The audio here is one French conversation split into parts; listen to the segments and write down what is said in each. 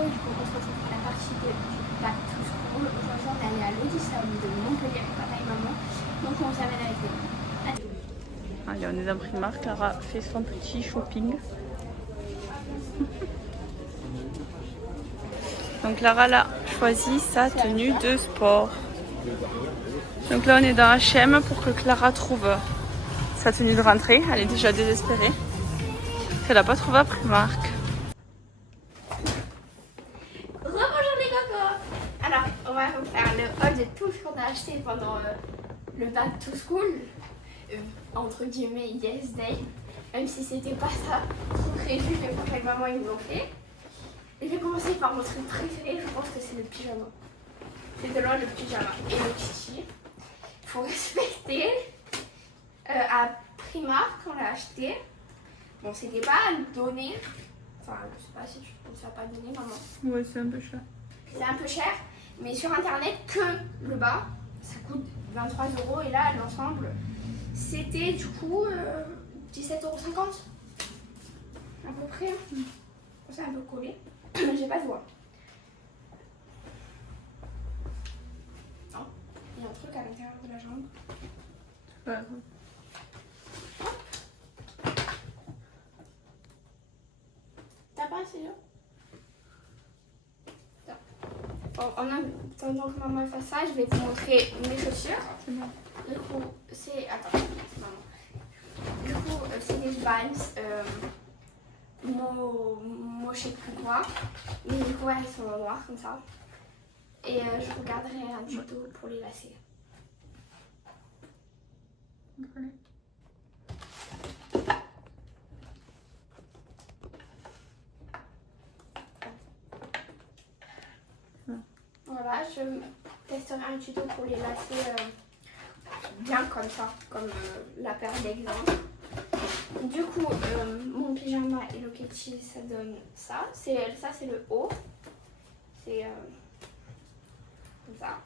coucou, du coup on se retrouve pour la partie de Back to School. Aujourd'hui on est allé à l'Odyssée de Montpellier avec papa et maman, donc on s'amène avec nous. Allez, on est dans Primark, Clara fait son petit shopping. Donc Clara a choisi sa tenue de sport. Donc là on est dans H&M pour que Clara trouve sa tenue de rentrée. Elle est déjà désespérée. Elle n'a pas trouvé à Primark. Rebonjour les cocos. Alors on va vous faire le haul de tout ce qu'on a acheté pendant le Back to School. Entre guillemets Yes Day. Même si c'était pas ça prévu, mais papa et maman ils l'ont fait. Et je vais commencer par mon truc préféré, je pense que c'est le pyjama. C'est de loin le pyjama et le kiki. Il faut respecter. À Primark, on l'a acheté. Bon, c'était pas à le donner. Enfin, je sais pas si tu ne l'as pas donné, maman. Ouais, c'est un peu cher. C'est un peu cher, mais sur internet, que le bas, ça coûte 23 € et là, l'ensemble, c'était du coup 17,50 € à peu près. C'est un peu collé. J'ai pas de voix. Non, il y a un truc à l'intérieur de la jambe. Ouais. T'as pas essayé? Bon, en attendant que maman fasse ça, je vais vous montrer mes chaussures. C'est bon. Du coup, c'est... Attends, maman. Du coup, c'est des Vans. Moi, je sais plus quoi. Mais du coup, elles sont noires comme ça. Et je regarderai un tuto pour les lacer. Okay. Voilà, je testerai un tuto pour les lacer bien comme ça, comme la paire d'exemple. Du coup, mon pyjama Hello Kitty, ça donne ça. Ça, c'est le haut. C'est comme ça.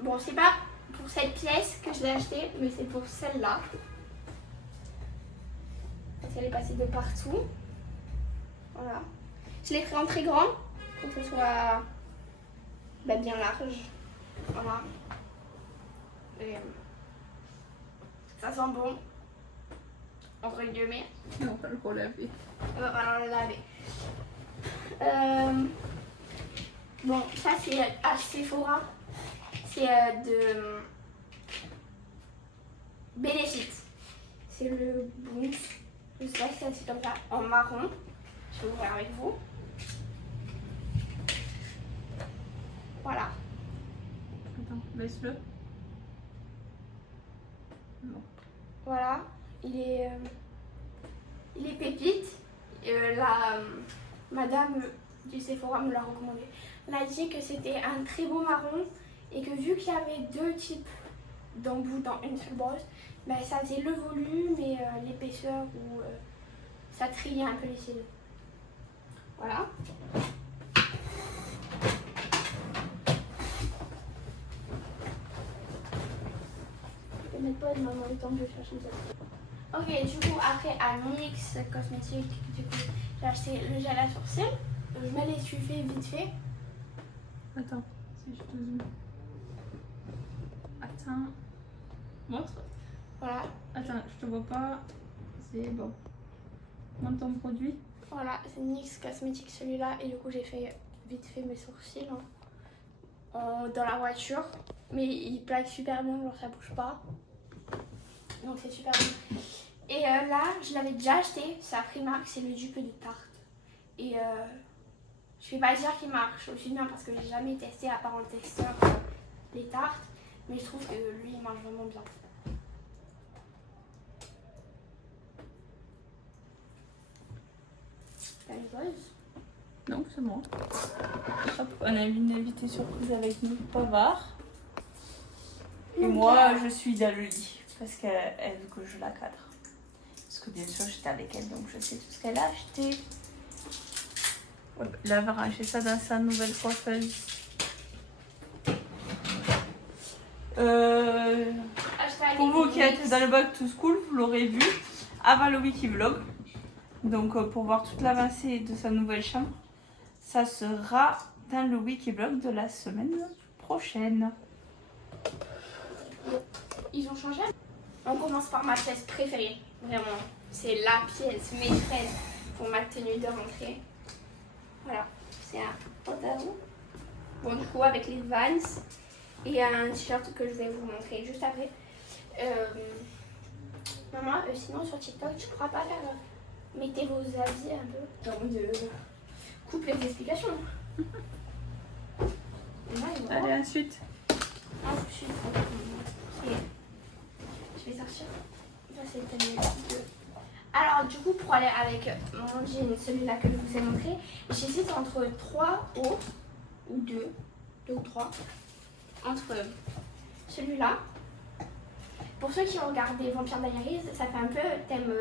Bon, c'est pas pour cette pièce que je l'ai acheté, mais c'est pour celle-là. Elle est passée de partout. Voilà. Je l'ai pris en très grand pour que ce soit bien large. Voilà. Et ça sent bon. Entre guillemets. On va le relaver. On va pas le laver. Bon, ça c'est à Sephora. C'est de Benefit. C'est le Boost. Je sais pas si c'est comme ça, en marron. Je vais ouvrir avec vous. Voilà. Attends, baisse-le. Non. Voilà. Il est pépite. La madame du Sephora me l'a recommandé. Elle a dit que c'était un très beau marron et que vu qu'il y avait deux types d'embouts dans une seule brosse, ça faisait le volume et l'épaisseur où ça triait un peu les cils. Voilà. Je vais mettre pas maman le temps que je cherche une autre. Ok, du coup, après à NYX Cosmetics, du coup, j'ai acheté le gel à sourcils. Je mets l'essuie-fait vite fait. Attends, si je te zoome. Attends. Montre. Voilà, Attends, je te vois pas. C'est bon. Montre ton produit. voilà, c'est NYX Cosmetics celui-là. Et du coup, j'ai fait vite fait mes sourcils dans la voiture. Mais il plaque super bien, genre ça bouge pas. Donc c'est super bien. Et là, je l'avais déjà acheté, c'est à Primark, c'est le dupe de Tarte. Et je vais pas dire qu'il marche aussi bien parce que j'ai jamais testé à part en testeur les tartes. Mais je trouve que lui, il marche vraiment bien. T'as une pause? Non, c'est bon. Hop, on a une invitée surprise avec nous, Pavard. Et moi, je suis dans le lit parce qu'elle veut que je la cadre. Parce que bien sûr, j'étais avec elle, donc je sais tout ce qu'elle a acheté. Là, elle va ranger ça dans sa nouvelle coiffeuse. Pour vous qui êtes dans le Back to School, vous l'aurez vu avant le Wiki Vlog. Donc pour voir toute l'avancée de sa nouvelle chambre. ça sera dans le Wikiblog de la semaine prochaine. Ils ont changé. On commence par ma pièce préférée, vraiment. C'est la pièce maîtresse pour ma tenue de rentrée. Voilà, c'est un pantalon. Bon, du coup, avec les Vans et un t-shirt que je vais vous montrer juste après. Maman, sinon sur TikTok, tu pourras pas faire. Mettez vos avis un peu. Dans de coupe les explications. Allez, ensuite. Ensuite, je vais sortir. Ça, c'est le thème 2. Alors, du coup, pour aller avec mon jean, celui-là que je vous ai montré, j'hésite entre 3 hauts ou 2 ou 3. Entre celui-là. Pour ceux qui ont regardé Vampire Diaries, ça fait un peu thème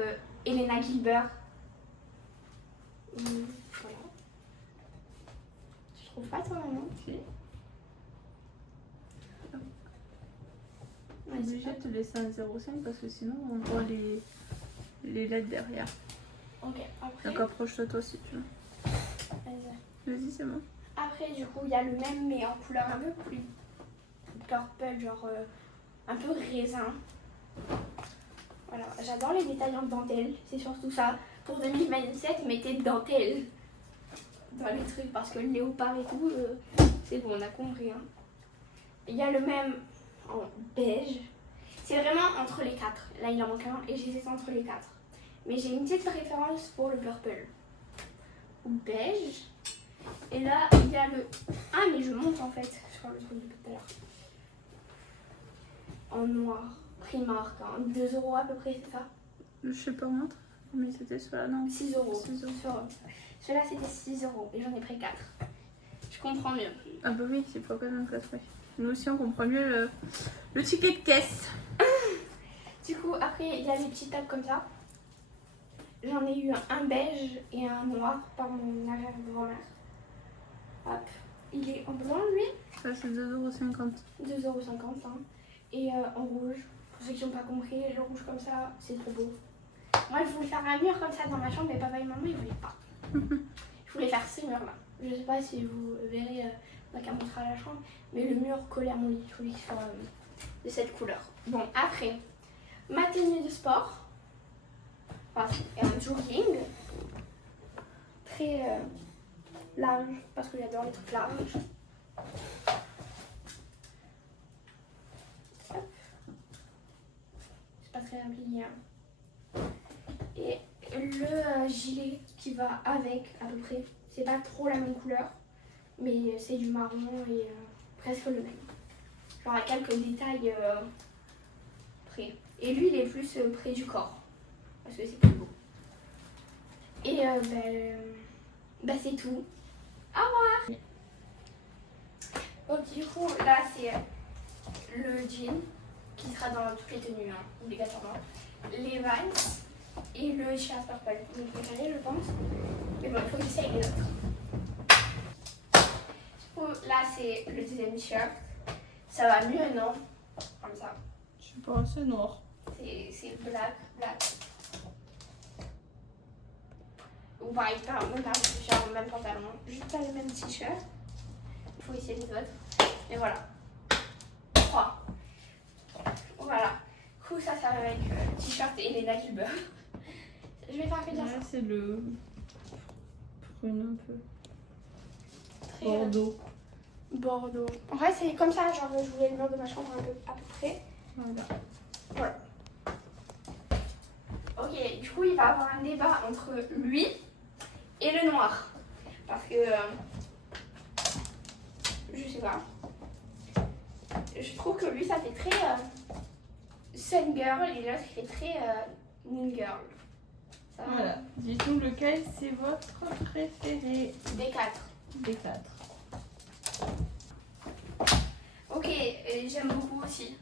Elena Gilbert. Voilà. Je trouve pas ton nom. On est obligé de te laisser un 0,5 parce que sinon on voit les lettres derrière. Ok, après. Donc approche-toi toi si tu veux. Vas-y, c'est bon. Après, du coup, il y a le même mais en couleur un peu plus purple, genre un peu raisin. Voilà, j'adore les détails en dentelle, c'est surtout ça. Pour 2027, mettez dentelle dans les trucs parce que le léopard et tout, c'est bon, on a compris. Hein. Il y a le même en beige. C'est vraiment entre les 4. Là, il en manque un et j'hésite entre les 4. Mais j'ai une petite préférence pour le purple ou beige. Et là, il y a le... Ah, mais je monte en fait sur le truc de tout à l'heure. En noir, Primark, hein, 2 € à peu près, c'est ça? Je sais pas, montre. Mais c'était cela, non? 6 €. 6 €. Celui-là, c'était 6 € et j'en ai pris 4. Je comprends mieux. Ah bah oui, c'est pas quand même 4, oui. Nous aussi, on comprend mieux le ticket de caisse. Du coup, après, il y a les petits tables comme ça. J'en ai eu un beige et un noir par mon arrière-grand-mère. Hop. Il est en blanc, lui. Ça, c'est 2,50 €. 2,50 €. Hein. Et en rouge. Pour ceux qui n'ont pas compris, le rouge comme ça, c'est trop beau. Moi, je voulais faire un mur comme ça dans ma chambre, mais papa et maman, ils voulaient pas. Je voulais faire ces murs-là. Je sais pas si vous verrez dans la caméra à la chambre, mais le mur collé à mon lit, je voulais qu'il soit de cette couleur. Bon, après, ma tenue de sport. Enfin, un jogging. Très large, parce que j'adore les trucs larges. Hop. C'est pas très bien. Et le gilet qui va avec à peu près. C'est pas trop la même couleur, mais c'est du marron et presque le même. Genre à quelques détails près. Et lui, il est plus près du corps, parce que c'est plus beau. Et c'est tout. Au revoir. Donc du coup, là, c'est le jean qui sera dans toutes les tenues, hein, obligatoirement. Les Vans et le shirt purple. Vous préférez, je pense. Mais bon, il faut que j'essaye les autres. Du coup, là, c'est le deuxième shirt. Ça va mieux, non? Comme ça. Je sais pas, c'est noir. C'est black. Ou pareil, même pas t-shirt, même pantalon. Juste pas le même t-shirt. Il faut essayer les autres. Et voilà. 3. Voilà. Du coup, ça va avec le t-shirt et les lacs du beurre. Je vais faire que dire ça. Là, c'est le prune un peu. Très, Bordeaux. Bordeaux. En vrai, c'est comme ça, genre, je voulais le mur de ma chambre un peu, à peu près. Voilà. Ok, du coup, il va y avoir un débat entre lui et le noir. Parce que, je sais pas. Je trouve que lui, ça fait très sun girl et l'autre, il fait très moon girl. Ça va. Voilà. Dites-nous lequel c'est votre préféré Des 4. des 4. Ok, et j'aime beaucoup aussi.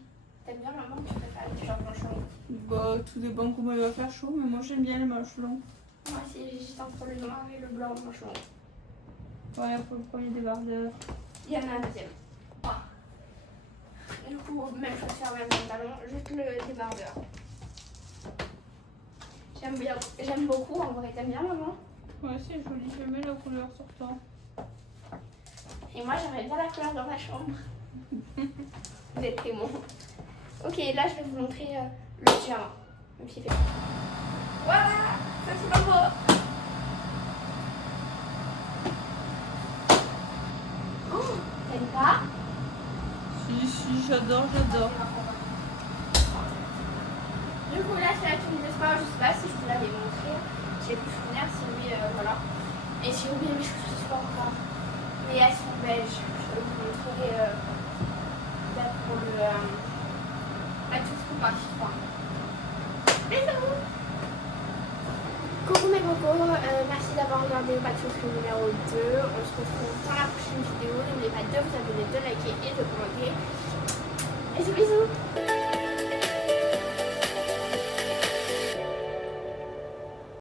T'aimes bien maman que tu préfères les t-shirts manches longues? Bah, tout dépend comment il va faire chaud, mais moi j'aime bien les manches longues. Moi aussi, j'hésite entre le noir et le blanc manches longues. Ouais, pour le premier débardeur. Il y en a un deuxième. Ah. Du coup, même chaussure, même pantalon, juste le débardeur. J'aime beaucoup en vrai. T'aimes bien maman? Ouais, c'est joli, j'aime bien la couleur sur toi. Et moi, j'aimerais bien la couleur dans ma chambre. Vous êtes témoin. Ok, là, je vais vous montrer le diamant. Même s'il fait... Voilà, ça c'est pas beau. Oh, t'aimes pas? Si, j'adore. Du coup, là, c'est la tenue de sport. Je sais pas si je vous l'avais montré. J'ai plus souvenir, si oui, voilà. Et j'ai oublié mes chaussures de sport encore. Mais elles sont beiges. Je vais vous montrer là pour le Bateau School Partie 3. Bisous! Coucou mes cocos, merci d'avoir regardé Bateau School numéro 2. On se retrouve dans la prochaine vidéo. N'oubliez pas de vous abonner, de liker et de commenter. Bisous bisous!